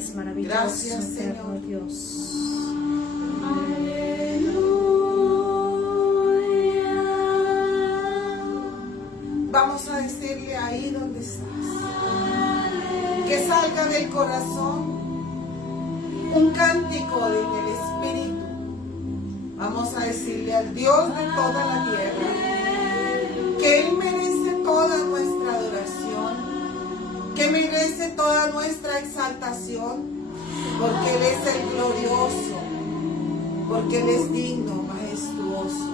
Eres maravilloso, Gracias, eterno Señor. Dios. Vamos a decirle ahí donde estás, que salga del corazón un cántico en el Espíritu. Vamos a decirle al Dios de toda la tierra que Él merece toda nuestra adoración, que merece toda nuestra exaltación, porque Él es el glorioso, porque Él es digno, majestuoso,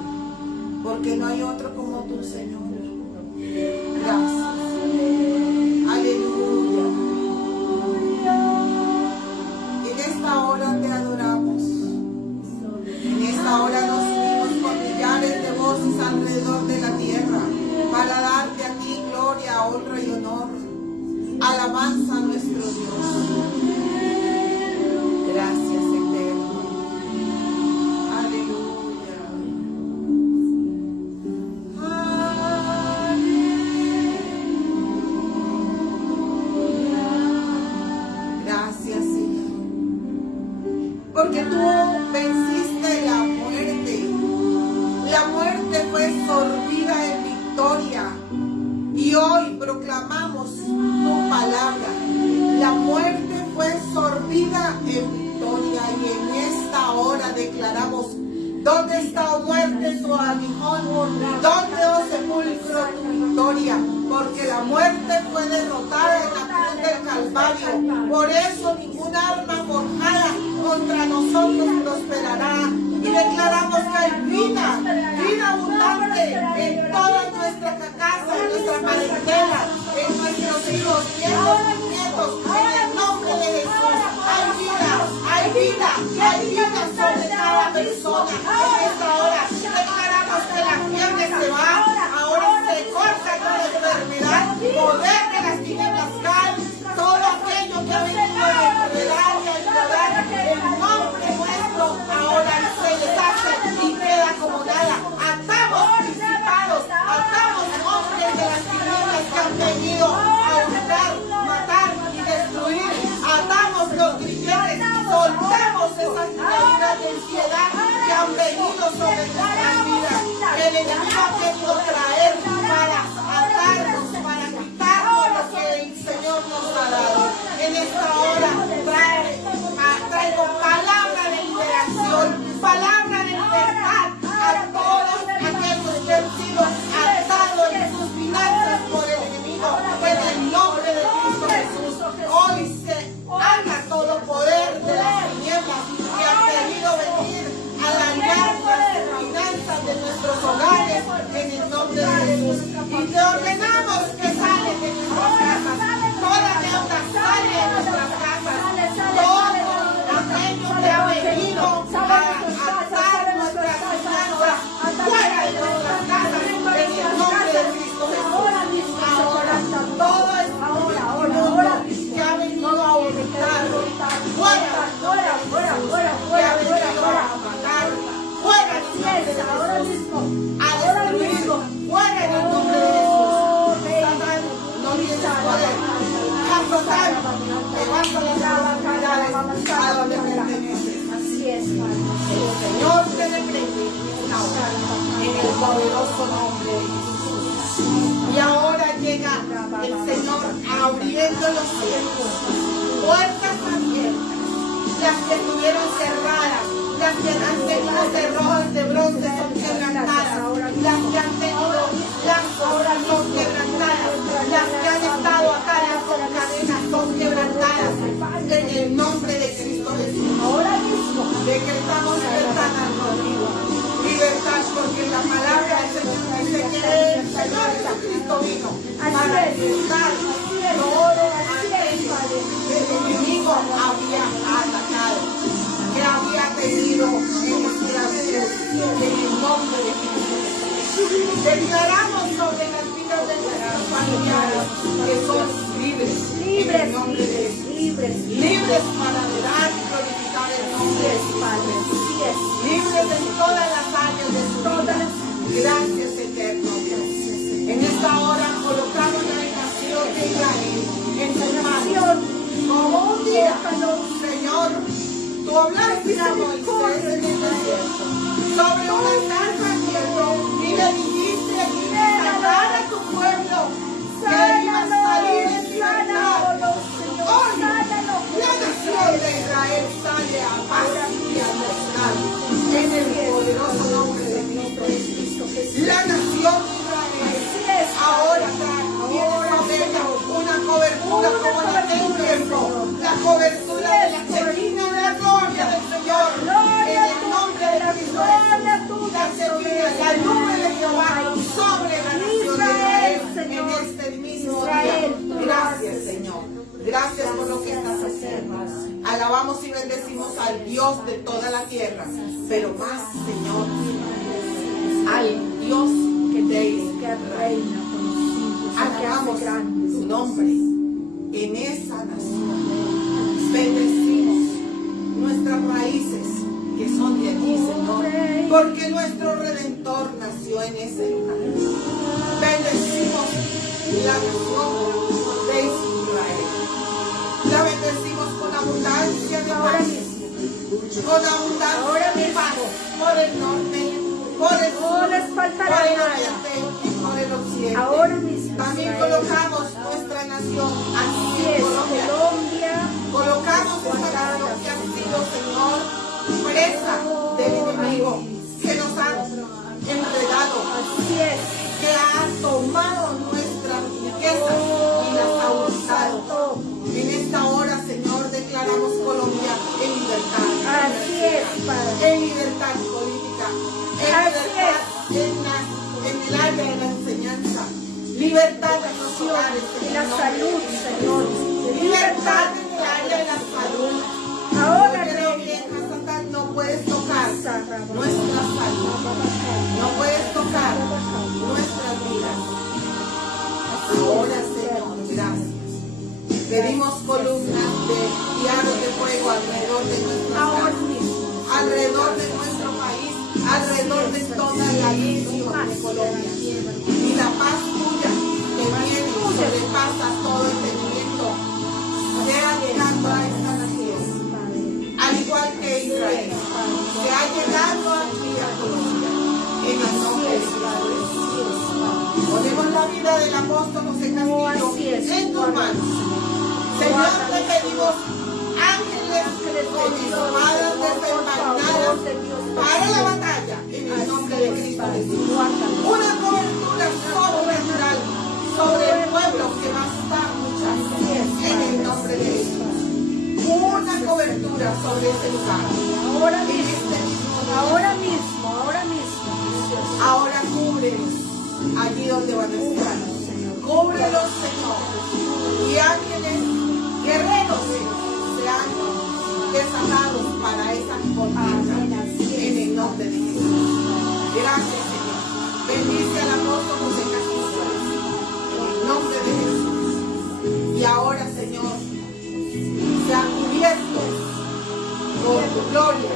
porque no hay otro como tú, Señor. Gracias. Aleluya. En esta hora te adoramos. En esta hora nos unimos con millares de voces alrededor de la tierra para darte a ti gloria, honra y honor. Alabanza a nuestro Dios. Gracias, eterno. Aleluya. Gracias, Señor. Porque tú venciste la muerte. La muerte fue sorbida en victoria. Y hoy proclamamos tu palabra. La muerte fue sorbida en victoria. Y en esta hora declaramos: ¿dónde está, oh muerte, tu aguijón? ¿Dónde, oh sepulcro, tu victoria? Porque la muerte fue derrotada en la cruz del Calvario. Por eso ninguna arma forjada contra nosotros prosperará. Y declaramos que hay vida, vida abundante en toda nuestra casa, en nuestra parentela, en nuestros hijos, nietos, en el nombre de Jesús. Hay vida, hay vida, hay vida sobre cada persona. En esta hora declaramos que la fiebre se va, ahora se corta toda enfermedad, poder de las tinieblas cae, todo aquello que ha venido a enredar y a ayudar, el nombre nuestro ahora se deshace y queda como nada. Atamos principados, atamos hombres de las tinieblas que han venido a hurtar, matar y destruir. Atamos los grillones, soltamos esas realidades de ansiedad que han venido sobre nuestras vidas, que el enemigo ha querido traer para atarnos, para quitarnos lo que el Señor nos ha dado. En esta hora traigo palabra de liberación, palabra de libertad a todos aquellos que han sido atados en sus finanzas por el enemigo. En el nombre de Cristo Jesús, hoy se haga todo poder de las tinieblas que ha querido venir a dañar las finanzas de nuestros hogares, en el nombre de Jesús. Y te ordenamos que sale de nuestras casas, toda deuda sale de nuestras casas, todo aquello que ha venido a atar nuestras finanzas fuera de nuestras casas, en el nombre de Cristo Jesús. Ahora, todo espíritu que ha venido a hurtar, fuera, que ha venido a matar, fuera en el nombre de Jesús, a destruir, fuera en el nombre de Jesús. Satán, no tienes poder. Satán, levanta las autoridades a donde perteneces. Así es, Padre. El Señor te reprende ahora, en el poderoso nombre de Jesús. Y ahora llega el Señor abriendo los cielos, puertas abiertas, las que estuvieron cerradas, las que han tenido cerrojos de bronce son quebrantadas, las que han tenido lazos son quebrantadas, las que han estado atadas con cadenas son quebrantadas, en el nombre de Cristo Jesús. Ahora mismo decretamos libertad al contigo, libertad, porque la palabra del Señor dice que el Señor Jesucristo vino para libertar todo aquello que el enemigo había atacado, que había tenido en esclavitud, en el nombre de Cristo. Declaramos sobre las vidas de nuestros familiares que son libres, en el nombre de Jesús. Libres para adorar y glorificar el nombre de Padre. Libres en todas las áreas de su vida. Gracias, eterno Dios. En esta hora colocamos la nación de Israel en su mano como un día Tú hablaste a Moisés en el desierto sobre una zarza ardiendo y le dijiste que sacara a tu pueblo, que iba a salir en libertad. Hoy la nación de Israel sale a paz y a mostrar en el poderoso nombre de Cristo Jesús. La nación de Israel ahora tiene sobre ella una cobertura como en aquel tiempo, la cobertura de la Shekinah, de la gloria del Señor, en el nombre de Cristo Jesús. La Shekinah, la nube de Jehová sobre la nación de Israel en este mismo día. Gracias, Señor. Gracias por lo que estás haciendo. Alabamos y bendecimos al Dios de toda la tierra, pero más, Señor, al Dios que reina. Alabamos su nombre en esa nación. Bendecimos nuestras raíces que son de allí, Señor, porque nuestro Redentor nació en ese lugar. Bendecimos la nación de Israel. La bendecimos con abundancia de paz, con abundancia de paz por el norte, por el sur, por el oriente y por el occidente. También colocamos nuestra nación aquí, Colombia. Colocamos esta nación que ha sido, Señor, presa del enemigo, que nos ha enredado, que ha tomado nuestras riquezas y las ha usado. En esta hora, Señor, declaramos Colombia en libertad. Así es, Padre. En libertad política, en libertad en el área de la enseñanza, libertad en los hogares, en la salud, Señor. Libertad en el área de la salud. Ahora creo que Santa no puedes tocar nuestra salud, no puedes tocar nuestras vidas. Ahora, Señor, gracias. Pedimos columnas y aros de fuego alrededor de nuestra casa, alrededor de nuestro país, alrededor de toda la nación de Colombia. Y la paz tuya que viene y sobrepasa todo entendimiento sea llegando a esta nación, al igual que Israel, se ha llegado aquí a Colombia en el nombre de Jesús. Ponemos la vida del apóstol José Castillo en tus manos. Señor, te pedimos ángeles con espadas desenvainadas para la batalla en el nombre de Cristo Jesús. Una cobertura sobrenatural sobre el pueblo que va a estar luchando en el nombre de Jesús. Una cobertura sobre ese lugar. Ahora mismo. Ahora cúbrelos allí donde van a estar. Cúbrelos, Señor. Y ángeles guerreros sean desatados para esa contienda en el nombre de Jesús. Gracias, Señor. Bendice al apóstol José Castillo en el nombre de Jesús. Y ahora, Señor, sean cubiertos por tu gloria,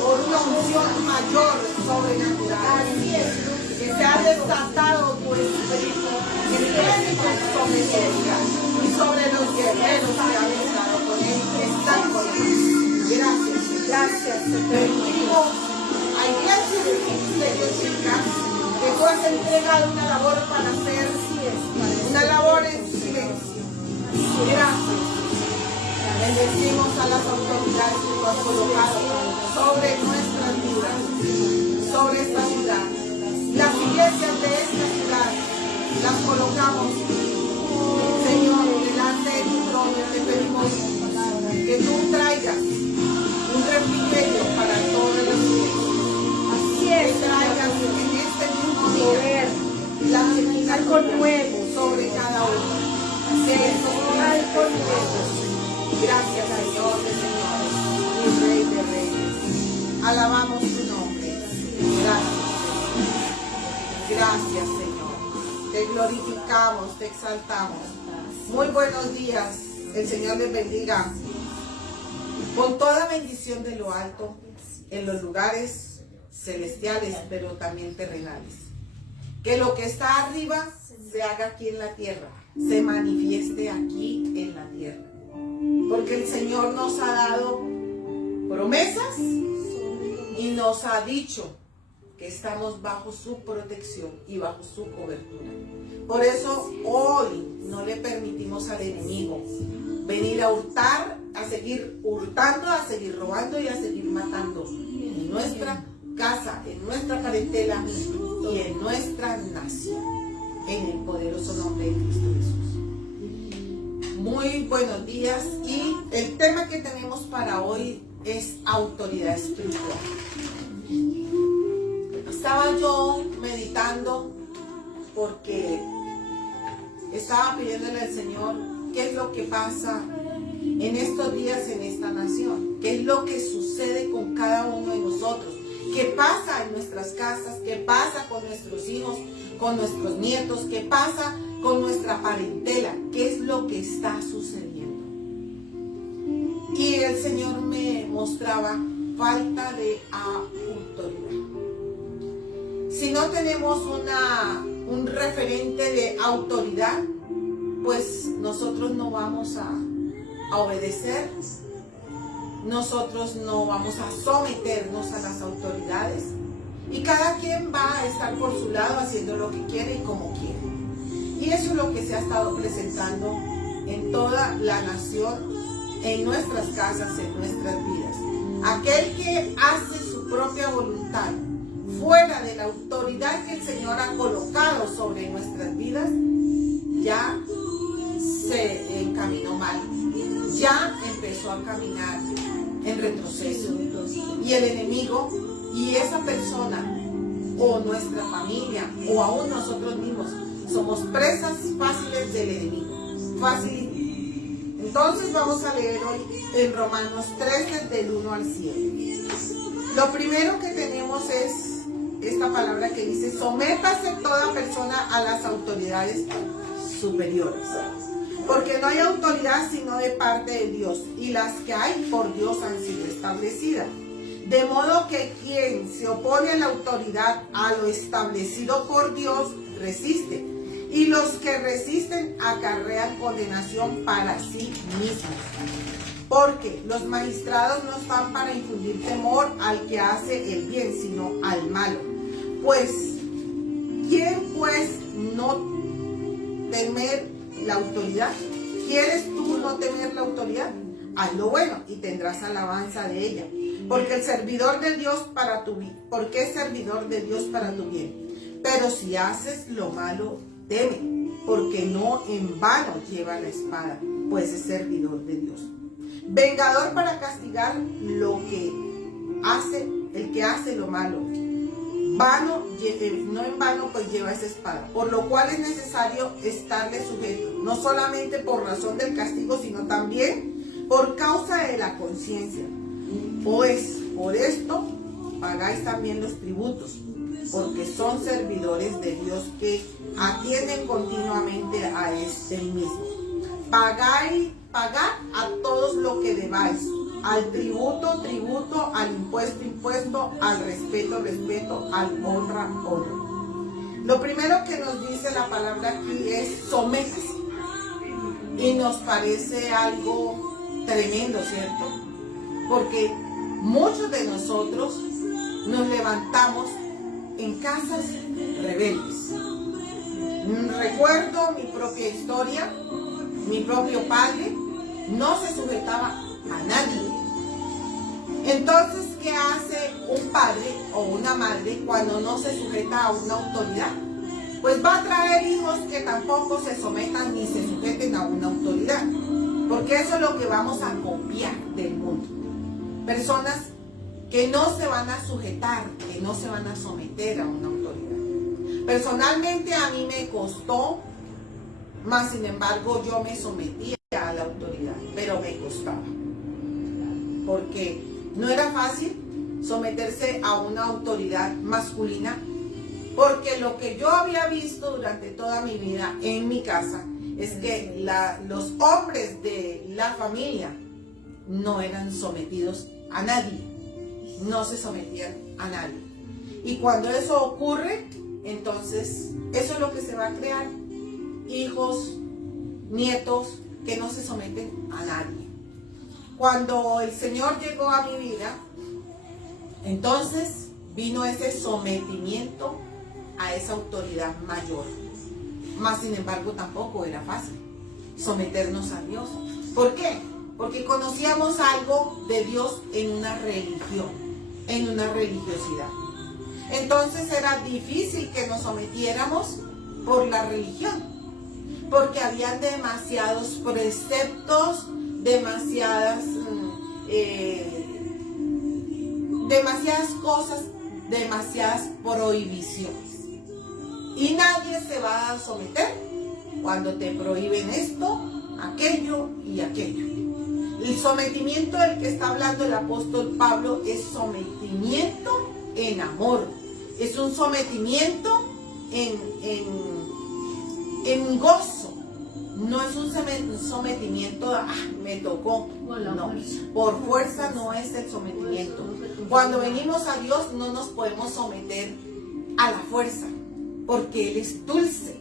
por una unción mayor sobrenatural. Que se ha desatado tu espíritu sobre ella y sobre los guerreros que han estado con él, que están con él. Gracias. Bendigo a Iglesia de Ministerio Chicas, que tú has entregado una labor para hacer, una labor en silencio. Gracias. Bendecimos a las autoridades que tú has colocado sobre nuestras vidas, sobre esta ciudad. Las iglesias de esta ciudad las colocamos, Señor, delante de tu trono. Te pedimos que tú traigas un refrigerio para todas las iglesias. Que traigas en este mismo día la algo nuevo sobre cada uno. Algo nuevo. Gracias, Señor de señores y Rey de reyes. Alabamos tu nombre. Gracias. Gracias, Señor. Te glorificamos, te exaltamos. Muy buenos días. El Señor les bendiga con toda bendición de lo alto en los lugares celestiales, pero también terrenales. Que lo que está arriba se haga aquí en la tierra, se manifieste aquí en la tierra. Porque el Señor nos ha dado promesas y nos ha dicho que estamos bajo su protección y bajo su cobertura. Por eso hoy no le permitimos al enemigo venir a hurtar, a seguir hurtando, a seguir robando y a seguir matando en nuestra casa, en nuestra parentela y en nuestra nación, en el poderoso nombre de Cristo Jesús. Muy buenos días, y el tema que tenemos para hoy es autoridad espiritual. Estaba yo meditando porque estaba pidiéndole al Señor qué es lo que pasa en estos días en esta nación, qué es lo que sucede con cada uno de nosotros, qué pasa en nuestras casas, qué pasa con nuestros hijos, con nuestros nietos, qué pasa con nuestra parentela, qué es lo que está sucediendo. Y el Señor me mostraba falta de autoridad. Si no tenemos un referente de autoridad, pues nosotros no vamos a obedecer, nosotros no vamos a someternos a las autoridades, y cada quien va a estar por su lado haciendo lo que quiere y como quiere. Y eso es lo que se ha estado presentando en toda la nación, en nuestras casas, en nuestras vidas. Aquel que hace su propia voluntad fuera de la autoridad que el Señor ha colocado sobre nuestras vidas, ya se encaminó mal, ya empezó a caminar en retroceso. Y el enemigo y esa persona, o nuestra familia, o aún nosotros mismos, somos presas fáciles del enemigo. Fácil. Entonces vamos a leer hoy en Romanos 13, del 1 al 7. Lo primero que tenemos es esta palabra que dice: sométase toda persona a las autoridades superiores, porque no hay autoridad sino de parte de Dios, y las que hay por Dios han sido establecidas. De modo que quien se opone a la autoridad, a lo establecido por Dios, resiste, y los que resisten acarrean condenación para sí mismos. Porque los magistrados no están para infundir temor al que hace el bien, sino al malo. Pues, ¿quién pues no temer la autoridad? ¿Quieres tú no temer la autoridad? Haz lo bueno y tendrás alabanza de ella. Porque es servidor de Dios para tu bien. Pero si haces lo malo, teme, porque no en vano lleva la espada, pues es servidor de Dios. Vengador para castigar lo que hace el que hace lo malo. No en vano pues lleva esa espada, por lo cual es necesario estarle sujeto, no solamente por razón del castigo, sino también por causa de la conciencia. Pues por esto pagáis también los tributos, porque son servidores de Dios que atienden continuamente a este mismo. Pagad a todos lo que debáis, al tributo, tributo, al impuesto, impuesto, al respeto, respeto, al honra, honra. Lo primero que nos dice la palabra aquí es sométase. Y nos parece algo tremendo, ¿cierto? Porque muchos de nosotros nos levantamos en casas rebeldes. Recuerdo mi propia historia. Mi propio padre no se sujetaba a nadie. Entonces, ¿qué hace un padre o una madre cuando no se sujeta a una autoridad? Pues va a traer hijos que tampoco se sometan ni se sujeten a una autoridad, porque eso es lo que vamos a copiar del mundo. Personas que no se van a sujetar, que no se van a someter a una autoridad. Personalmente a mí me costó, mas sin embargo yo me sometía a la autoridad, pero me costaba, porque no era fácil someterse a una autoridad masculina, porque lo que yo había visto durante toda mi vida en mi casa es que los hombres de la familia no eran sometidos a nadie, no se sometían a nadie. Y cuando eso ocurre, entonces eso es lo que se va a crear: hijos, nietos que no se someten a nadie. Cuando el Señor llegó a mi vida, entonces vino ese sometimiento a esa autoridad mayor. Mas, sin embargo, tampoco era fácil someternos a Dios. ¿Por qué? Porque conocíamos algo de Dios en una religión, en una religiosidad. Entonces era difícil que nos sometiéramos por la religión, porque habían demasiados preceptos, demasiadas cosas, demasiadas prohibiciones. Y nadie se va a someter cuando te prohíben esto, aquello y aquello. El sometimiento del que está hablando el apóstol Pablo es sometimiento en amor. Es un sometimiento en gozo. No es un sometimiento, me tocó. No, por fuerza no es el sometimiento. Cuando venimos a Dios no nos podemos someter a la fuerza, porque Él es dulce.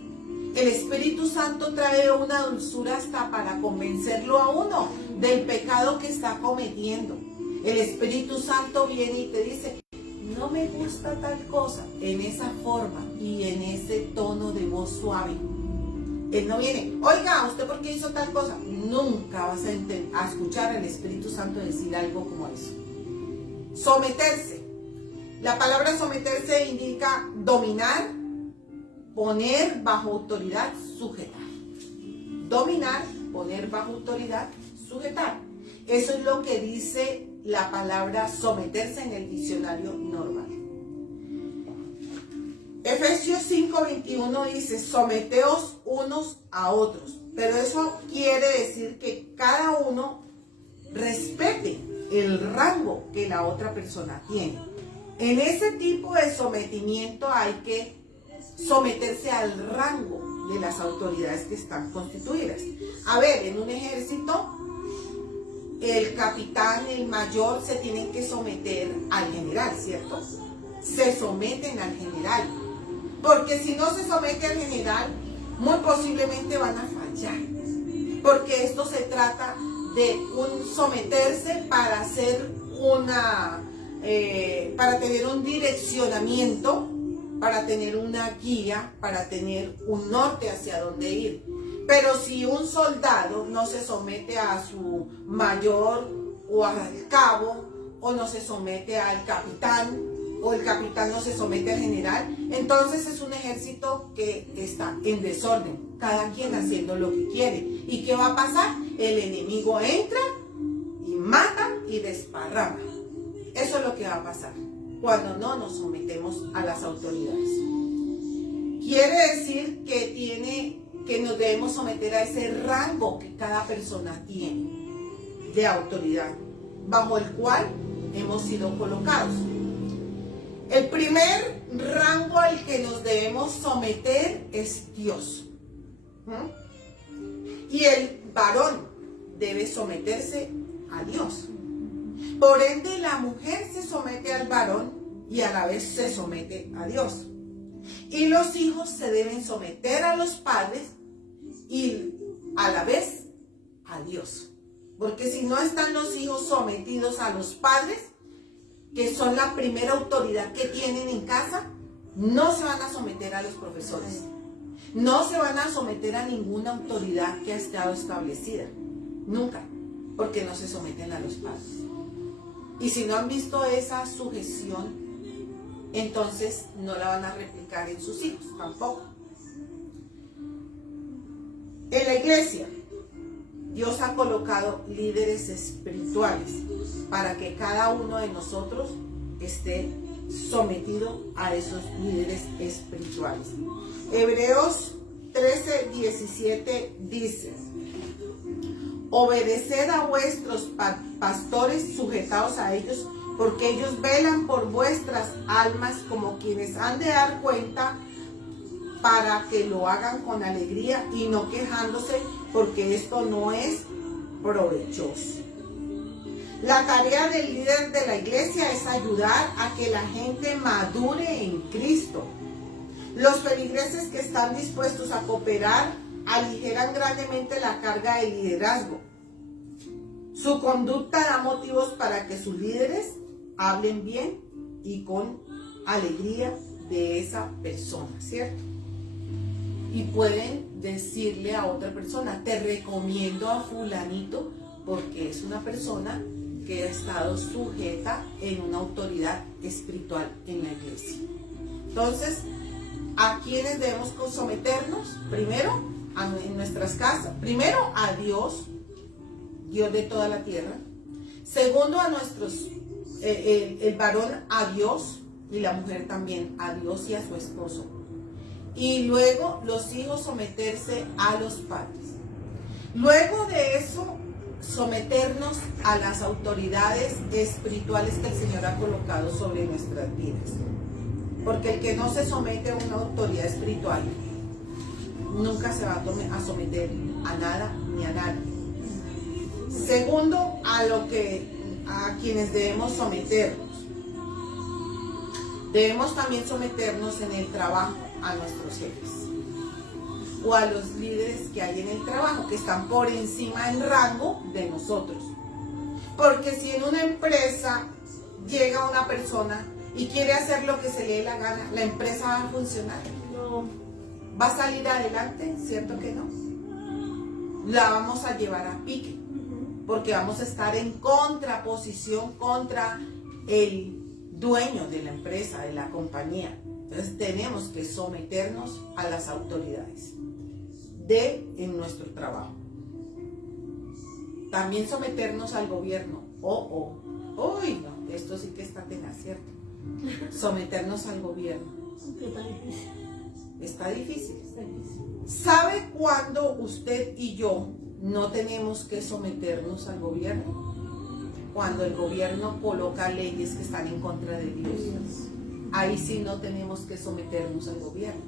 El Espíritu Santo trae una dulzura hasta para convencerlo a uno del pecado que está cometiendo. El Espíritu Santo viene y te dice, no me gusta tal cosa, en esa forma y en ese tono de voz suave. Él no viene, oiga, ¿usted por qué hizo tal cosa? Nunca vas a escuchar al Espíritu Santo decir algo como eso. Someterse. La palabra someterse indica dominar, poner bajo autoridad, sujetar. Dominar, poner bajo autoridad, sujetar. Eso es lo que dice la palabra someterse en el diccionario normal. Efesios 5:21 dice, someteos unos a otros. Pero eso quiere decir que cada uno respete el rango que la otra persona tiene. En ese tipo de sometimiento hay que someterse al rango de las autoridades que están constituidas. A ver, en un ejército, el capitán, el mayor, se tienen que someter al general, ¿cierto? Se someten al general. Porque si no se somete al general, muy posiblemente van a fallar. Porque esto se trata de un someterse para hacer para tener un direccionamiento, para tener una guía, para tener un norte hacia dónde ir. Pero si un soldado no se somete a su mayor o al cabo, o no se somete al capitán, o el capitán no se somete al general, entonces es un ejército que está en desorden, cada quien haciendo lo que quiere. ¿Y qué va a pasar? El enemigo entra y mata y desparrama. Eso es lo que va a pasar cuando no nos sometemos a las autoridades. Quiere decir que nos debemos someter a ese rango que cada persona tiene de autoridad, bajo el cual hemos sido colocados. El primer rango al que nos debemos someter es Dios. Y el varón debe someterse a Dios. Por ende, la mujer se somete al varón y a la vez se somete a Dios. Y los hijos se deben someter a los padres y a la vez a Dios. Porque si no están los hijos sometidos a los padres, que son la primera autoridad que tienen en casa, no se van a someter a los profesores. No se van a someter a ninguna autoridad que ha estado establecida. Nunca. Porque no se someten a los padres. Y si no han visto esa sujeción, entonces no la van a replicar en sus hijos tampoco. En la iglesia, Dios ha colocado líderes espirituales para que cada uno de nosotros esté sometido a esos líderes espirituales. Hebreos 13:17 dice: obedeced a vuestros pastores, sujetaos a ellos, porque ellos velan por vuestras almas como quienes han de dar cuenta, para que lo hagan con alegría y no quejándose, porque esto no es provechoso. La tarea del líder de la iglesia es ayudar a que la gente madure en Cristo. Los feligreses que están dispuestos a cooperar aligeran grandemente la carga de liderazgo. Su conducta da motivos para que sus líderes hablen bien y con alegría de esa persona, ¿cierto? Y pueden decirle a otra persona, te recomiendo a fulanito porque es una persona que ha estado sujeta en una autoridad espiritual en la iglesia. Entonces, ¿a quiénes debemos someternos? Primero, en nuestras casas. Primero, a Dios, Dios de toda la tierra. Segundo, a nuestros, el varón a Dios y la mujer también a Dios y a su esposo. Y luego los hijos someterse a los padres. Luego de eso, someternos a las autoridades espirituales que el Señor ha colocado sobre nuestras vidas. Porque el que no se somete a una autoridad espiritual nunca se va a someter a nada ni a nadie. Segundo, a quienes debemos someternos. Debemos también someternos en el trabajo a nuestros jefes o a los líderes que hay en el trabajo, que están por encima en rango de nosotros. Porque si en una empresa llega una persona y quiere hacer lo que se le dé la gana, ¿la empresa va a funcionar? No. ¿Va a salir adelante? ¿Cierto que no? La vamos a llevar a pique, porque vamos a estar en contraposición contra el dueño de la empresa, de la compañía. Entonces tenemos que someternos a las autoridades en nuestro trabajo. También someternos al gobierno. Uy, no, esto sí que está tenaz, ¿cierto? Someternos al gobierno. Está difícil. ¿Sabe cuándo usted y yo no tenemos que someternos al gobierno? Cuando el gobierno coloca leyes que están en contra de Dios. Ahí sí no tenemos que someternos al gobierno,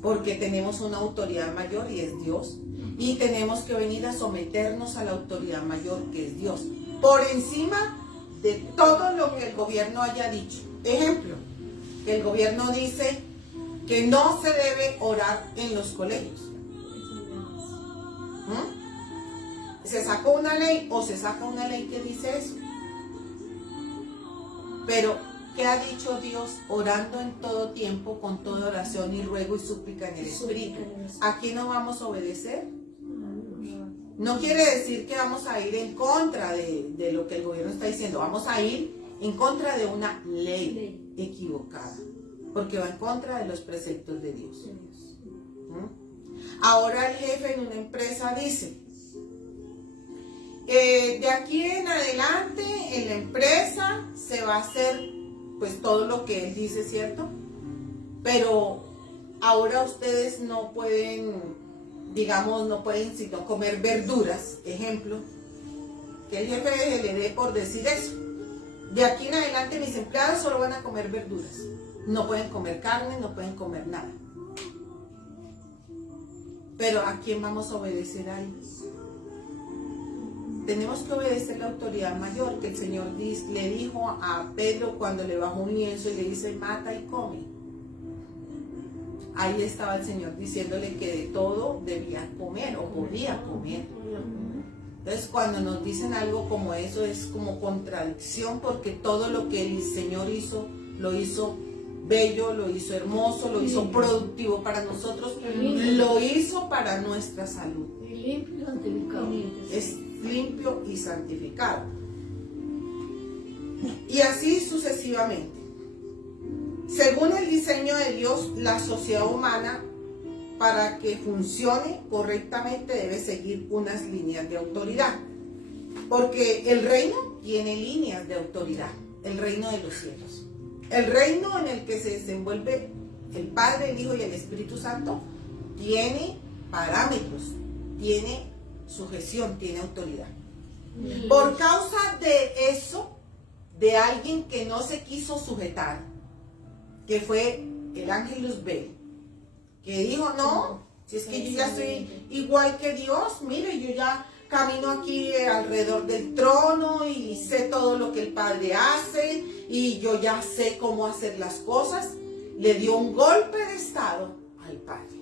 porque tenemos una autoridad mayor y es Dios, y tenemos que venir a someternos a la autoridad mayor que es Dios, por encima de todo lo que el gobierno haya dicho. Ejemplo, que el gobierno dice que no se debe orar en los colegios. Se sacó una ley o se saca una ley que dice eso. Pero, ¿qué ha dicho Dios? Orando en todo tiempo, con toda oración y ruego y súplica en el Espíritu. ¿A quién no vamos a obedecer? No quiere decir que vamos a ir en contra de lo que el gobierno está diciendo. Vamos a ir en contra de una ley equivocada, porque va en contra de los preceptos de Dios. Ahora el jefe en una empresa dice, de aquí en adelante en la empresa se va a hacer pues todo lo que él dice, ¿cierto? Pero ahora ustedes no pueden, digamos, no pueden sino comer verduras, ejemplo, que el jefe le dé por decir eso. De aquí en adelante mis empleados solo van a comer verduras, no pueden comer carne, no pueden comer nada. Pero ¿a quién vamos a obedecer ahí? Tenemos que obedecer la autoridad mayor, que el Señor le dijo a Pedro cuando le bajó un lienzo y le dice, mata y come. Ahí estaba el Señor diciéndole que de todo debía comer o podía comer. Entonces cuando nos dicen algo como eso es como contradicción, porque todo lo que el Señor hizo, lo hizo bello, lo hizo hermoso, lo hizo productivo para nosotros, lo hizo para nuestra salud. Limpio y santificado. Es limpio y santificado. Y así sucesivamente. Según el diseño de Dios, la sociedad humana, para que funcione correctamente, debe seguir unas líneas de autoridad. Porque el reino tiene líneas de autoridad, el reino de los cielos. El reino en el que se desenvuelve el Padre, el Hijo y el Espíritu Santo tiene parámetros, tiene sujeción, tiene autoridad. Por causa de eso, de alguien que no se quiso sujetar, que fue el ángel Luzbel, que dijo, no, si es que yo ya soy igual que Dios, mire, yo ya camino aquí alrededor del trono y sé todo lo que el Padre hace y yo ya sé cómo hacer las cosas. Le dio un golpe de estado al Padre,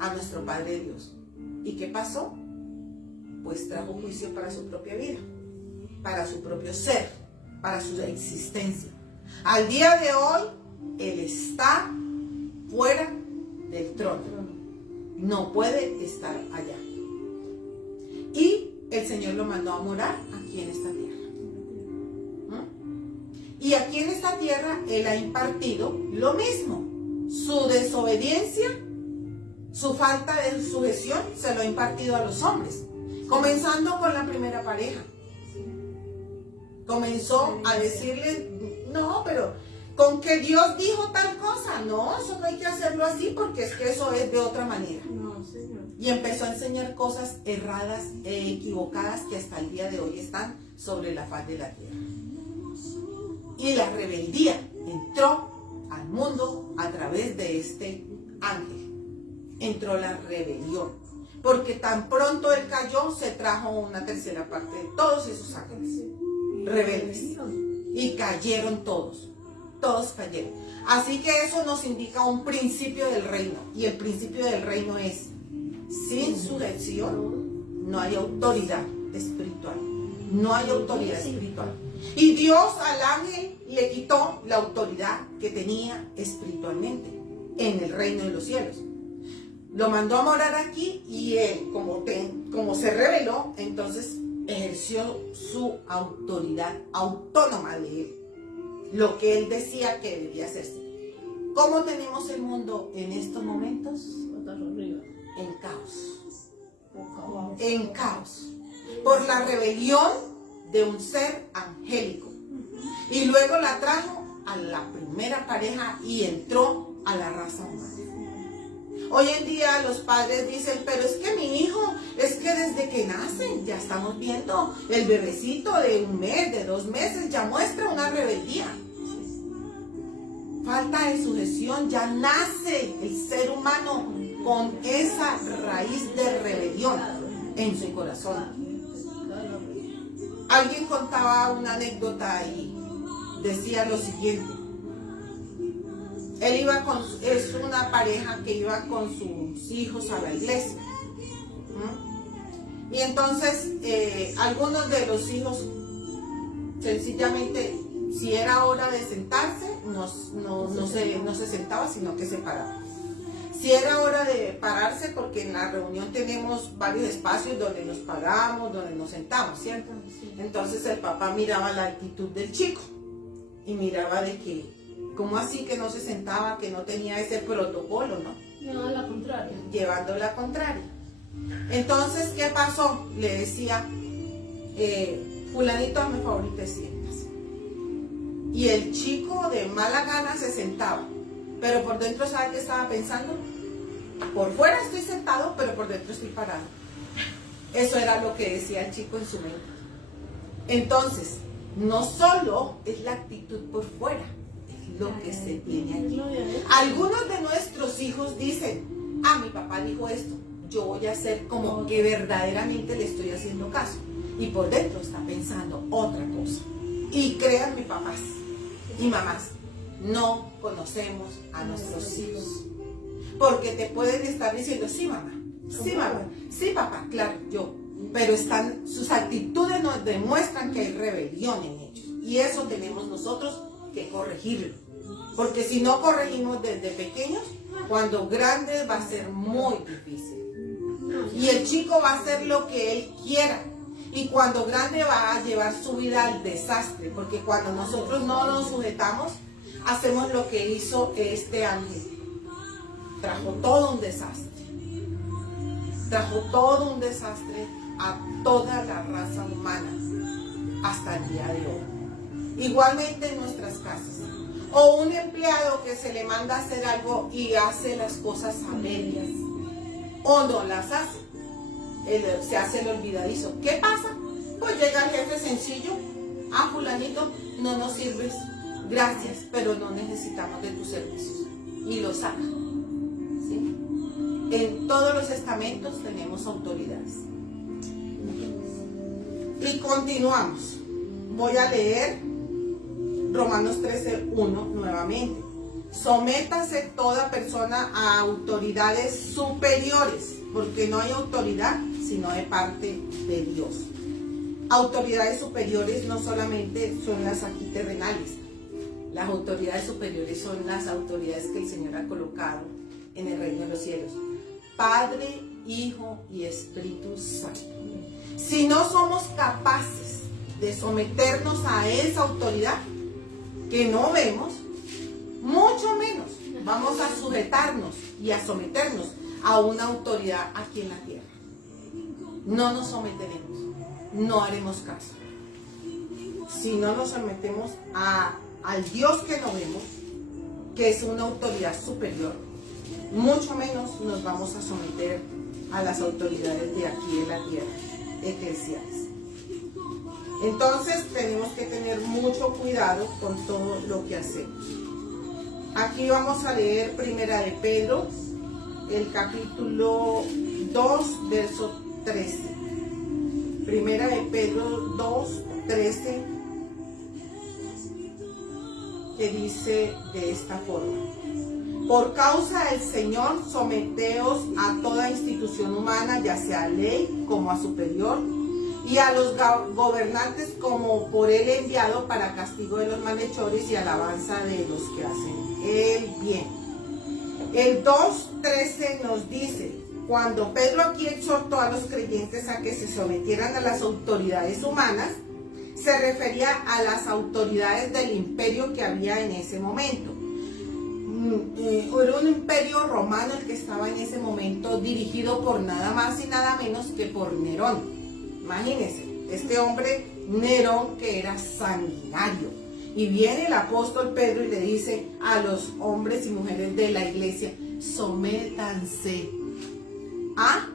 a nuestro Padre Dios. ¿Y qué pasó? Pues trajo juicio para su propia vida. para su propio ser, para su existencia. Al día de hoy, Él está fuera del trono. No puede estar allá. Y el Señor lo mandó a morar aquí en esta tierra. Y aquí en esta tierra Él ha impartido lo mismo. Su desobediencia, su falta de sujeción, se lo ha impartido a los hombres. Comenzando con la primera pareja. Comenzó a decirle, no, pero con que Dios dijo tal cosa. No, eso no hay que hacerlo así porque es que eso es de otra manera. No, Señor. Y empezó a enseñar cosas erradas e equivocadas que hasta el día de hoy están sobre la faz de la tierra. Y la rebeldía entró al mundo a través de este ángel. Entró la rebelión. Porque tan pronto él cayó, se trajo una tercera parte de todos esos ángeles rebeldes. Y cayeron todos. Todos cayeron. Así que eso nos indica un principio del reino. Y el principio del reino es: sin sujeción no hay autoridad espiritual. No hay autoridad espiritual. Y Dios al ángel le quitó la autoridad que tenía espiritualmente en el reino de los cielos. Lo mandó a morar aquí y él, como se rebeló, entonces ejerció su autoridad autónoma de él. Lo que él decía que debía hacerse. ¿Cómo tenemos el mundo en estos momentos? En caos. En caos. Por la rebelión de un ser angélico. Y luego la trajo a la primera pareja y entró a la raza humana. Hoy en día los padres dicen, pero es que mi hijo, es que desde que nacen, ya estamos viendo, el bebecito de 1 mes, de 2 meses, ya muestra una rebeldía. Falta de sujeción, ya nace el ser humano con esa raíz de rebelión en su corazón. Alguien contaba una anécdota y decía lo siguiente. Él es una pareja que iba con sus hijos a la iglesia. Y entonces algunos de los hijos sencillamente, si era hora de sentarse, no se sentaba, sino que se paraba. Si era hora de pararse, porque en la reunión tenemos varios espacios donde nos paramos, donde nos sentamos, ¿cierto? Entonces el papá miraba la actitud del chico y miraba de que, ¿cómo así que no se sentaba, que no tenía ese protocolo, no? No, la contraria. Llevando la contraria. Entonces, ¿qué pasó? Le decía, fulanito, hazme favor y te sientas. Y el chico de mala gana se sentaba. Pero por dentro, ¿sabe qué estaba pensando? Por fuera estoy sentado, pero por dentro estoy parado. Eso era lo que decía el chico en su mente. Entonces, no solo es la actitud por fuera, es lo que se tiene aquí. Algunos de nuestros hijos dicen, mi papá dijo esto, yo voy a hacer como que verdaderamente le estoy haciendo caso. Y por dentro está pensando otra cosa. Y créanme, papás y mamás, no conocemos a nuestros hijos. Porque te pueden estar diciendo, sí mamá, sí papá, claro, yo. Pero sus actitudes nos demuestran que hay rebelión en ellos. Y eso tenemos nosotros que corregirlo. Porque si no corregimos desde pequeños, cuando grandes va a ser muy difícil. Y el chico va a hacer lo que él quiera. Y cuando grande va a llevar su vida al desastre. Porque cuando nosotros no nos sujetamos, hacemos lo que hizo este ángel. Trajo todo un desastre. Trajo todo un desastre a toda la raza humana hasta el día de hoy. Igualmente en nuestras casas. O un empleado que se le manda a hacer algo y hace las cosas a medias. O no las hace. Se hace el olvidadizo. ¿Qué pasa? Pues llega el jefe sencillo. Fulanito, no nos sirves. Gracias, pero no necesitamos de tus servicios. Y lo saca. ¿Sí? En todos los estamentos tenemos autoridades. Y continuamos. Voy a leer Romanos 13:1 nuevamente. Sométase toda persona a autoridades superiores, porque no hay autoridad sino de parte de Dios. autoridades superiores no solamente son las aquí terrenales. Las autoridades superiores son las autoridades que el Señor ha colocado en el reino de los cielos. Padre, Hijo y Espíritu Santo. Si no somos capaces de someternos a esa autoridad que no vemos, mucho menos vamos a sujetarnos y a someternos a una autoridad aquí en la tierra. No nos someteremos, no haremos caso. Si no nos sometemos al Dios que no vemos, que es una autoridad superior, mucho menos nos vamos a someter a las autoridades de aquí en la tierra, eclesiales. Entonces tenemos que tener mucho cuidado con todo lo que hacemos. Aquí vamos a leer Primera de Pedro, el capítulo 2, verso 13. Primera de Pedro 2, 13, que dice de esta forma: por causa del Señor, someteos a toda institución humana, ya sea ley como a superior, y a los gobernantes como por él enviado para castigo de los malhechores y alabanza de los que hacen el bien. El 2.13 nos dice: cuando Pedro aquí exhortó a los creyentes a que se sometieran a las autoridades humanas, se refería a las autoridades del imperio que había en ese momento. Era un imperio romano el que estaba en ese momento, dirigido por nada más y nada menos que por Nerón. Imagínense, este hombre Nerón, que era sanguinario. Y viene el apóstol Pedro y le dice a los hombres y mujeres de la iglesia: sométanse a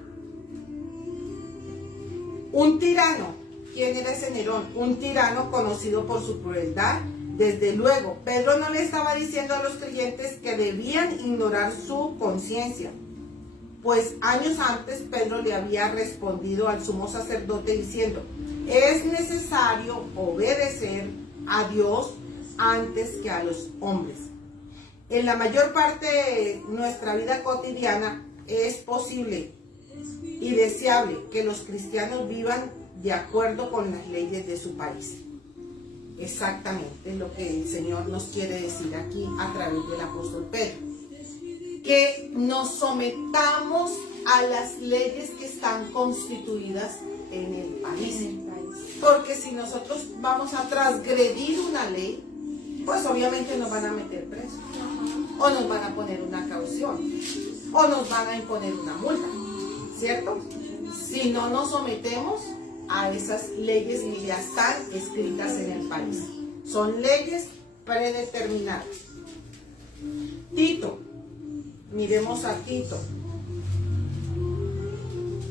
un tirano. ¿Quién era ese Nerón? Un tirano conocido por su crueldad. Desde luego, Pedro no le estaba diciendo a los creyentes que debían ignorar su conciencia, pues años antes Pedro le había respondido al sumo sacerdote diciendo: es necesario obedecer a Dios antes que a los hombres. En la mayor parte de nuestra vida cotidiana es posible y deseable que los cristianos vivan de acuerdo con las leyes de su país. Exactamente lo que el Señor nos quiere decir aquí a través del apóstol Pedro. Que nos sometamos a las leyes que están constituidas en el país. Porque si nosotros vamos a transgredir una ley, pues obviamente nos van a meter presos, o nos van a poner una caución, o nos van a imponer una multa, ¿cierto? Si no nos sometemos a esas leyes que ya están escritas en el país. Son leyes predeterminadas. Tito, miremos a Tito.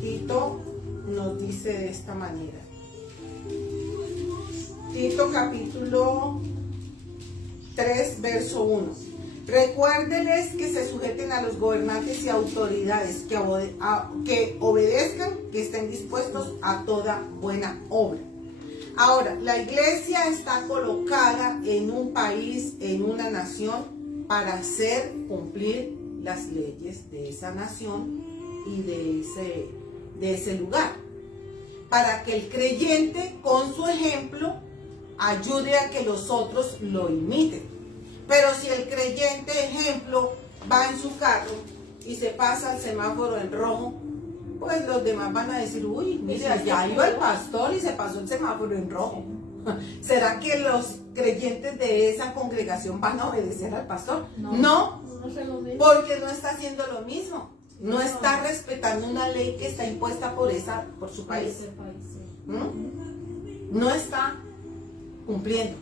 Tito nos dice de esta manera. Tito capítulo 3, verso 1. Recuérdenles que se sujeten a los gobernantes y autoridades, que obedezcan, que estén dispuestos a toda buena obra. Ahora, la iglesia está colocada en un país, en una nación, para hacer cumplir las leyes de esa nación y de ese lugar. Para que el creyente, con su ejemplo, ayude a que los otros lo imiten. Pero si el creyente, ejemplo, va en su carro y se pasa el semáforo en rojo, pues los demás van a decir: uy, mira, ya iba el pastor y se pasó el semáforo en rojo. ¿Será que los creyentes de esa congregación van a obedecer al pastor? No, porque no está haciendo lo mismo. No está respetando una ley que está impuesta por su país. No está cumpliendo.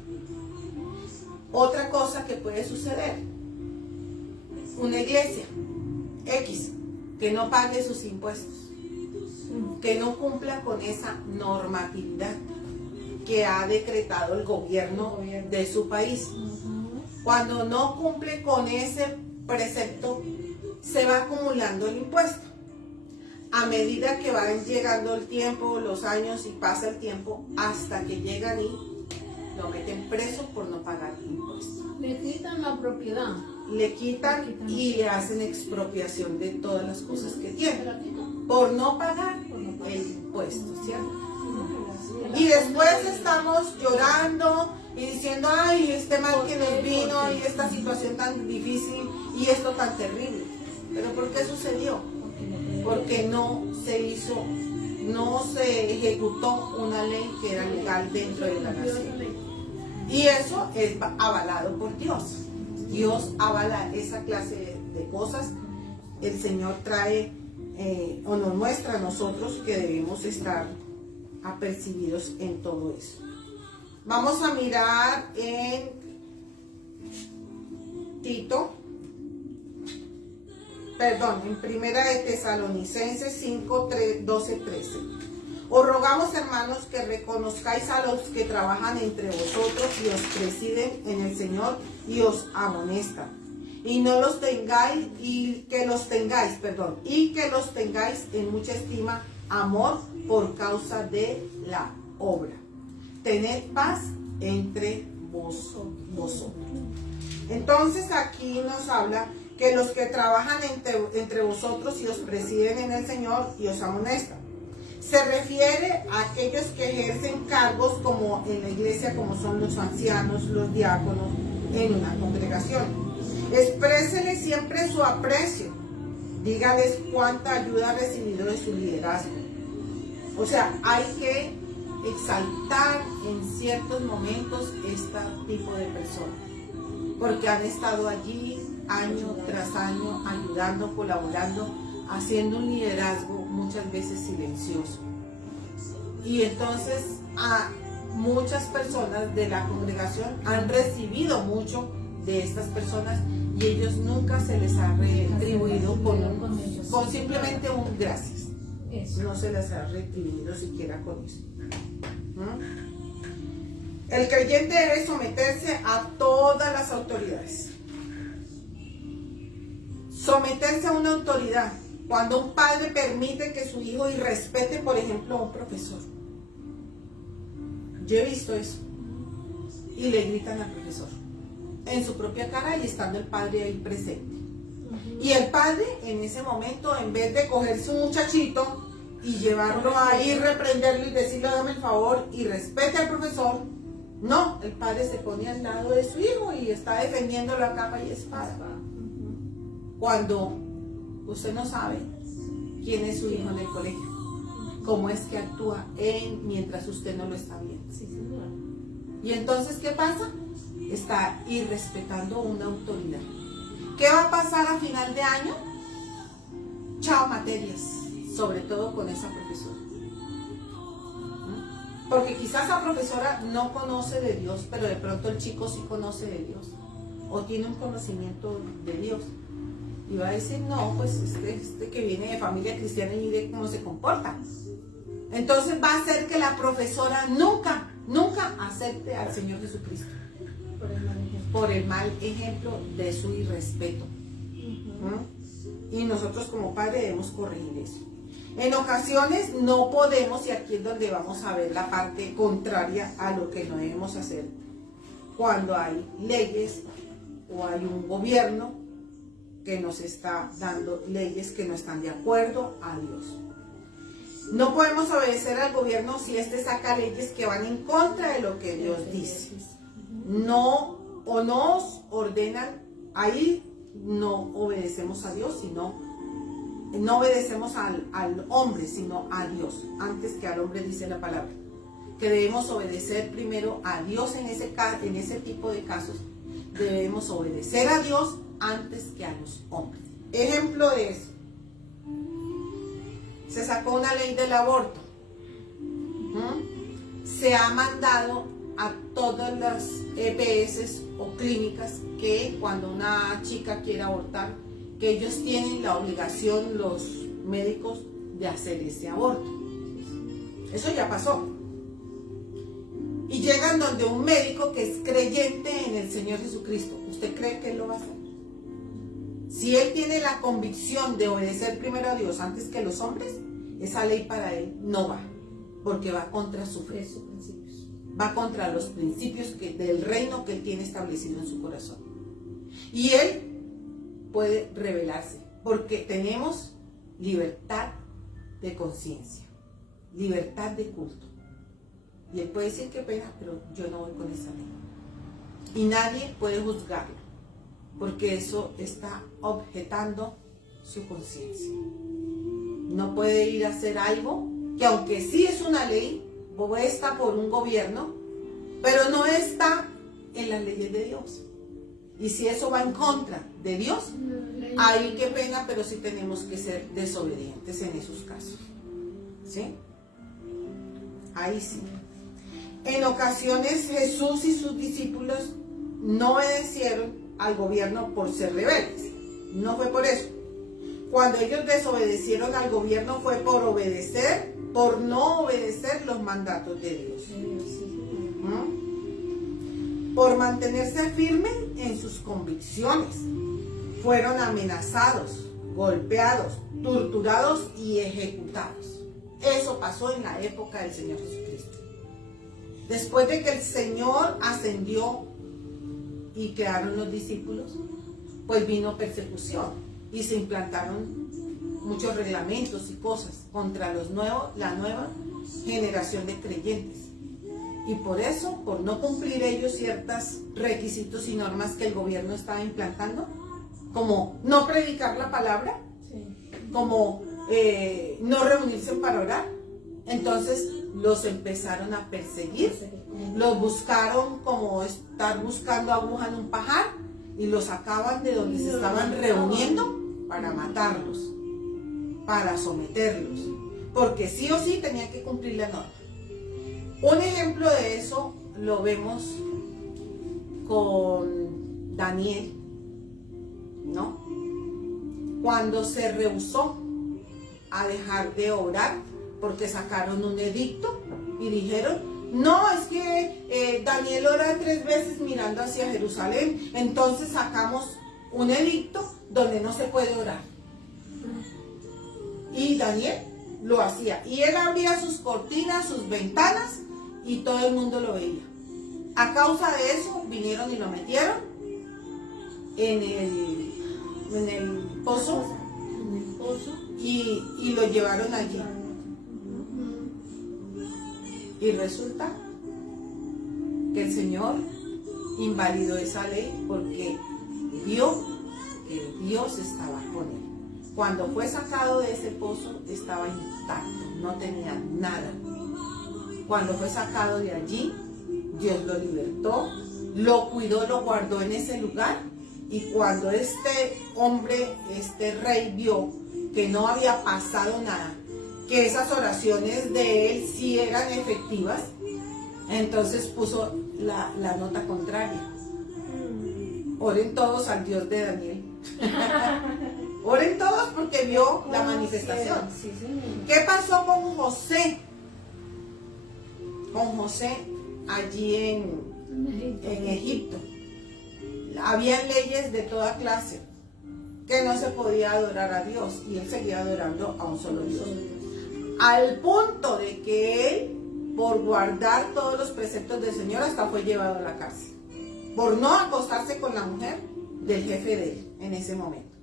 Otra cosa que puede suceder: una iglesia X que no pague sus impuestos, que no cumpla con esa normatividad que ha decretado el gobierno de su país. Cuando no cumple con ese precepto, se va acumulando el impuesto. A medida que van llegando el tiempo, los años, y pasa el tiempo, hasta que llegan y lo meten preso por no pagar impuestos. Le quitan la propiedad. Le quitan y le hacen expropiación de todas las cosas que tiene por no pagar el impuesto, ¿cierto? Y después estamos llorando y diciendo, ay, este mal que nos vino y esta situación tan difícil y esto tan terrible. ¿Pero por qué sucedió? Porque no se ejecutó una ley que era legal dentro de la nación. Y eso es avalado por Dios. Dios avala esa clase de cosas. El Señor trae o nos muestra a nosotros que debemos estar apercibidos en todo eso. Vamos a mirar en en Primera de Tesalonicenses 5, 12, 13. Os rogamos, hermanos, que reconozcáis a los que trabajan entre vosotros y os presiden en el Señor y os amonestan. Y que los tengáis en mucha estima, amor por causa de la obra. Tened paz entre vosotros. Entonces aquí nos habla que los que trabajan entre vosotros y os presiden en el Señor y os amonestan. Se refiere a aquellos que ejercen cargos como en la iglesia, como son los ancianos, los diáconos, en una congregación. Exprésele siempre su aprecio. Dígales cuánta ayuda ha recibido de su liderazgo. O sea, hay que exaltar en ciertos momentos este tipo de personas, porque han estado allí año tras año ayudando, colaborando, haciendo un liderazgo muchas veces silencioso. Y entonces a muchas personas de la congregación han recibido mucho de estas personas y ellos nunca se les ha retribuido con simplemente un gracias. No se les ha retribuido siquiera con eso. El creyente debe someterse a todas las autoridades. Someterse a una autoridad. Cuando un padre permite que su hijo irrespete, por ejemplo, a un profesor. Yo he visto eso. Y le gritan al profesor en su propia cara y estando el padre ahí presente. Y el padre en ese momento, en vez de coger su muchachito y llevarlo ahí, reprenderlo y decirle dame el favor y respete al profesor, no, el padre se pone al lado de su hijo y está defendiéndolo a capa y espada. Cuando usted no sabe quién es su hijo en el colegio, cómo es que actúa mientras usted no lo está viendo. Y entonces, ¿qué pasa? Está irrespetando una autoridad. ¿Qué va a pasar a final de año? Chao materias, sobre todo con esa profesora. Porque quizás la profesora no conoce de Dios, pero de pronto el chico sí conoce de Dios, o tiene un conocimiento de Dios. Y va a decir, no, pues este que viene de familia cristiana y de cómo se comporta. Entonces va a hacer que la profesora nunca acepte al Señor Jesucristo. Por el mal ejemplo de su irrespeto. Y nosotros como padres debemos corregir eso. En ocasiones no podemos, y aquí es donde vamos a ver la parte contraria a lo que no debemos hacer, cuando hay leyes o hay un gobierno que nos está dando leyes que no están de acuerdo a Dios. No podemos obedecer al gobierno si éste saca leyes que van en contra de lo que Dios dice. No, o nos ordenan, ahí no obedecemos a Dios, sino no obedecemos al hombre, sino a Dios. Antes que al hombre dice la palabra, que debemos obedecer primero a Dios en ese tipo de casos. Debemos obedecer a Dios antes que a los hombres. Ejemplo de eso. Se sacó una ley del aborto. Se ha mandado a todas las EPS o clínicas que cuando una chica quiere abortar, que ellos tienen la obligación, los médicos, de hacer ese aborto. Eso ya pasó. Y llegan donde un médico que es creyente en el Señor Jesucristo. ¿Usted cree que él lo va a hacer? Si él tiene la convicción de obedecer primero a Dios antes que los hombres, esa ley para él no va, porque va contra su fe, sus principios. Va contra los principios del reino que él tiene establecido en su corazón. Y él puede rebelarse, porque tenemos libertad de conciencia, libertad de culto. Y él puede decir qué pena, pero yo no voy con esa ley. Y nadie puede juzgarlo, porque eso está objetando su conciencia. No puede ir a hacer algo que, aunque sí es una ley puesta por un gobierno, pero no está en las leyes de Dios. Y si eso va en contra de Dios, ahí qué pena, pero sí tenemos que ser desobedientes en esos casos. ¿Sí? Ahí sí. En ocasiones Jesús y sus discípulos no obedecieron al gobierno por ser rebeldes. No fue por eso. Cuando ellos desobedecieron al gobierno fue por no obedecer los mandatos de Dios. Por mantenerse firmes en sus convicciones. Fueron amenazados, golpeados, torturados y ejecutados. Eso pasó en la época del Señor Jesucristo. Después de que el Señor ascendió y quedaron los discípulos, pues vino persecución y se implantaron muchos reglamentos y cosas contra la nueva generación de creyentes. Y por eso, por no cumplir ellos ciertos requisitos y normas que el gobierno estaba implantando, como no predicar la palabra, como no reunirse para orar, entonces los empezaron a perseguir, los buscaron como estar buscando aguja en un pajar y los sacaban de donde se estaban reuniendo para matarlos, para someterlos, porque sí o sí tenían que cumplir la norma. Un ejemplo de eso lo vemos con Daniel, ¿no? Cuando se rehusó a dejar de orar porque sacaron un edicto y dijeron, no, es que Daniel ora 3 veces mirando hacia Jerusalén, entonces sacamos un edicto donde no se puede orar. Y Daniel lo hacía, y él abría sus cortinas, sus ventanas, y todo el mundo lo veía. A causa de eso vinieron y lo metieron en el pozo y lo llevaron allí. Y resulta que el Señor invalidó esa ley porque vio que Dios estaba con él. Cuando fue sacado de ese pozo estaba intacto, no tenía nada. Cuando fue sacado de allí, Dios lo libertó, lo cuidó, lo guardó en ese lugar. Y cuando este hombre, este rey, vio que no había pasado nada, que esas oraciones de él sí eran efectivas, entonces puso la nota contraria. Oren todos al Dios de Daniel. Oren todos porque vio la manifestación. ¿Qué pasó con José? Con José allí en Egipto. Habían leyes de toda clase que no se podía adorar a Dios y él seguía adorando a un solo Dios. Al punto de que él, por guardar todos los preceptos del Señor, hasta fue llevado a la cárcel. Por no acostarse con la mujer del jefe de él en ese momento.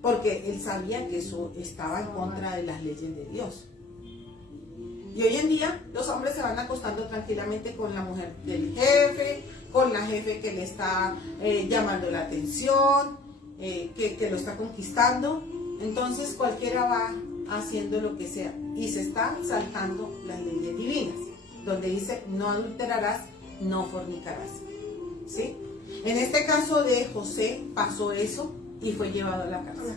Porque él sabía que eso estaba en contra de las leyes de Dios. Y hoy en día los hombres se van acostando tranquilamente con la mujer del jefe, con la jefe que le está llamando la atención, que lo está conquistando. Entonces cualquiera va haciendo lo que sea y se está saltando las leyes divinas, donde dice no adulterarás, no fornicarás. ¿Sí? En este caso de José pasó eso y fue llevado a la cárcel.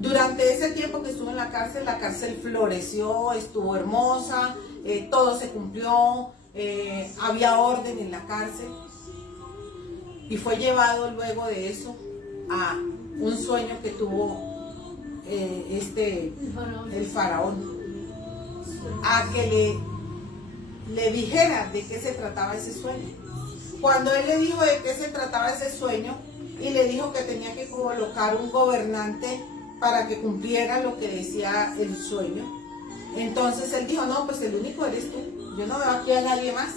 Durante ese tiempo que estuvo en la cárcel floreció, estuvo hermosa, todo se cumplió, había orden en la cárcel. Y fue llevado luego de eso a un sueño que tuvo el faraón, a que le dijera de qué se trataba ese sueño. Cuando él le dijo de qué se trataba ese sueño y le dijo que tenía que colocar un gobernante para que cumpliera lo que decía el sueño, entonces él dijo, no, pues el único eres tú, yo no veo aquí a nadie más.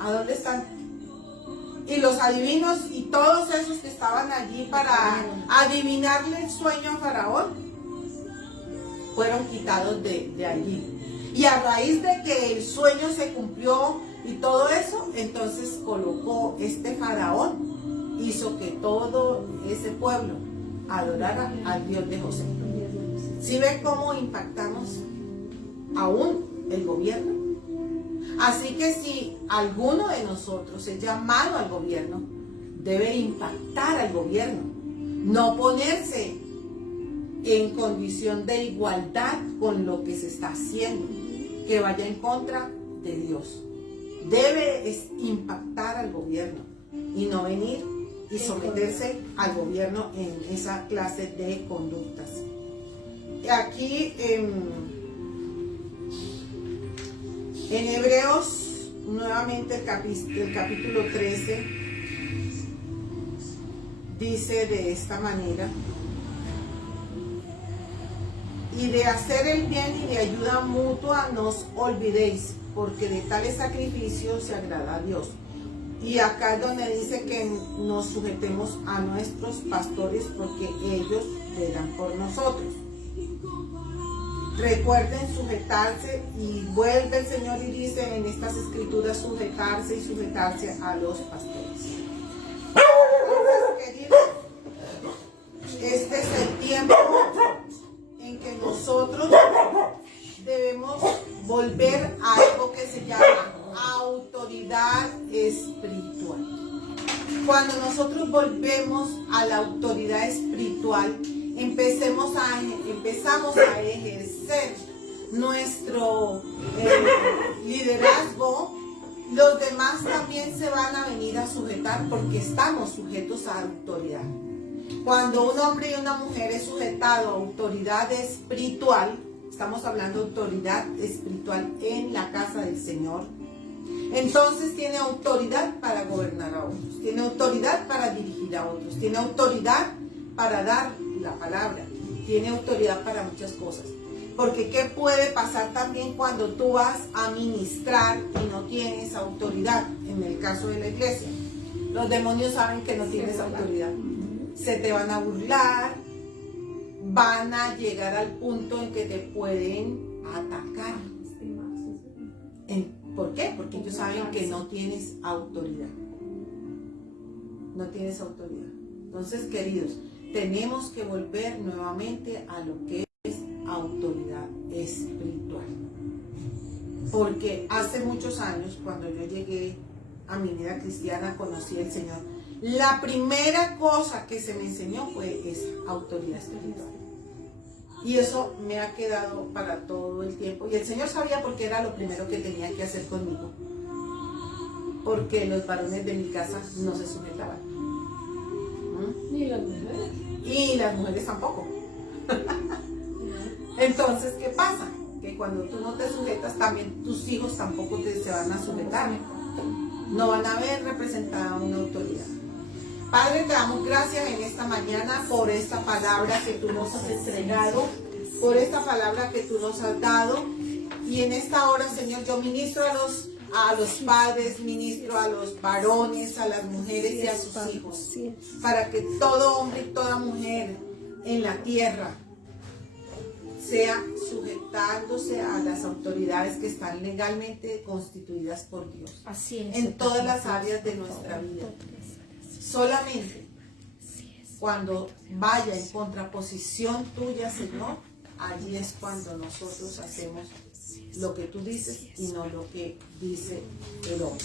¿A dónde están? Y los adivinos y todos esos que estaban allí para adivinarle el sueño a Faraón fueron quitados de allí. Y a raíz de que el sueño se cumplió y todo eso, entonces colocó este faraón, hizo que todo ese pueblo adorara al Dios de José. ¿Sí ve cómo impactamos aún el gobierno? Así que si alguno de nosotros es llamado al gobierno, debe impactar al gobierno, no ponerse en condición de igualdad con lo que se está haciendo, que vaya en contra de Dios. Debe impactar al gobierno y no venir y someterse al gobierno en esa clase de conductas. Aquí en Hebreos, nuevamente el capítulo 13, dice de esta manera: y de hacer el bien y de ayuda mutua no os olvidéis, porque de tales sacrificios se agrada a Dios. Y acá es donde dice que nos sujetemos a nuestros pastores, porque ellos velan por nosotros. Recuerden sujetarse, y vuelve el Señor y dice en estas escrituras sujetarse y sujetarse a los pastores. Entonces, queridos, este es el tiempo en que nosotros debemos volver a algo que se llama autoridad espiritual. Cuando nosotros volvemos a la autoridad espiritual, empezamos a ejercer nuestro liderazgo. Los demás también se van a venir a sujetar, porque estamos sujetos a autoridad. Cuando un hombre y una mujer es sujetado a autoridad espiritual, estamos hablando de autoridad espiritual en la casa del Señor, entonces tiene autoridad para gobernar a otros, tiene autoridad para dirigir a otros, tiene autoridad para dar la palabra, tiene autoridad para muchas cosas. Porque ¿qué puede pasar también cuando tú vas a ministrar y no tienes autoridad? En el caso de la iglesia, los demonios saben que no tienes autoridad. Se te van a burlar, van a llegar al punto en que te pueden atacar. ¿Por qué? Porque ellos saben que no tienes autoridad. No tienes autoridad. Entonces, queridos, tenemos que volver nuevamente a lo que es autoridad espiritual. Porque hace muchos años, cuando yo llegué a mi vida cristiana, conocí al Señor, la primera cosa que se me enseñó fue esa autoridad espiritual. Y eso me ha quedado para todo el tiempo. Y el Señor sabía, porque era lo primero que tenía que hacer conmigo. Porque los varones de mi casa no se sujetaban. Ni las mujeres. Y las mujeres tampoco. Entonces, ¿qué pasa? Que cuando tú no te sujetas, también tus hijos tampoco se van a sujetar. No van a ver representada una autoridad. Padre, te damos gracias en esta mañana por esta palabra que tú nos has entregado, por esta palabra que tú nos has dado. Y en esta hora, Señor, yo ministro a los padres, ministro a los varones, a las mujeres y a sus hijos, para que todo hombre y toda mujer en la tierra sea sujetándose a las autoridades que están legalmente constituidas por Dios. Así es. En todas las áreas de nuestra vida. Solamente cuando vaya en contraposición tuya, Señor, allí es cuando nosotros hacemos lo que tú dices y no lo que dice el hombre.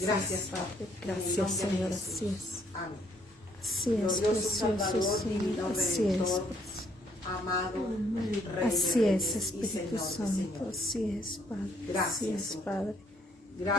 Gracias, Padre. Gracias, Señor. Así es. Amén. Así es, Glorioso Salvador, precioso divino Señor. Así es. Redentor, amado Rey Así de es, Reyes y Espíritu Señor de Santo. Señores. Así es, Padre. Gracias, Así es, Señor. Padre. Gracias.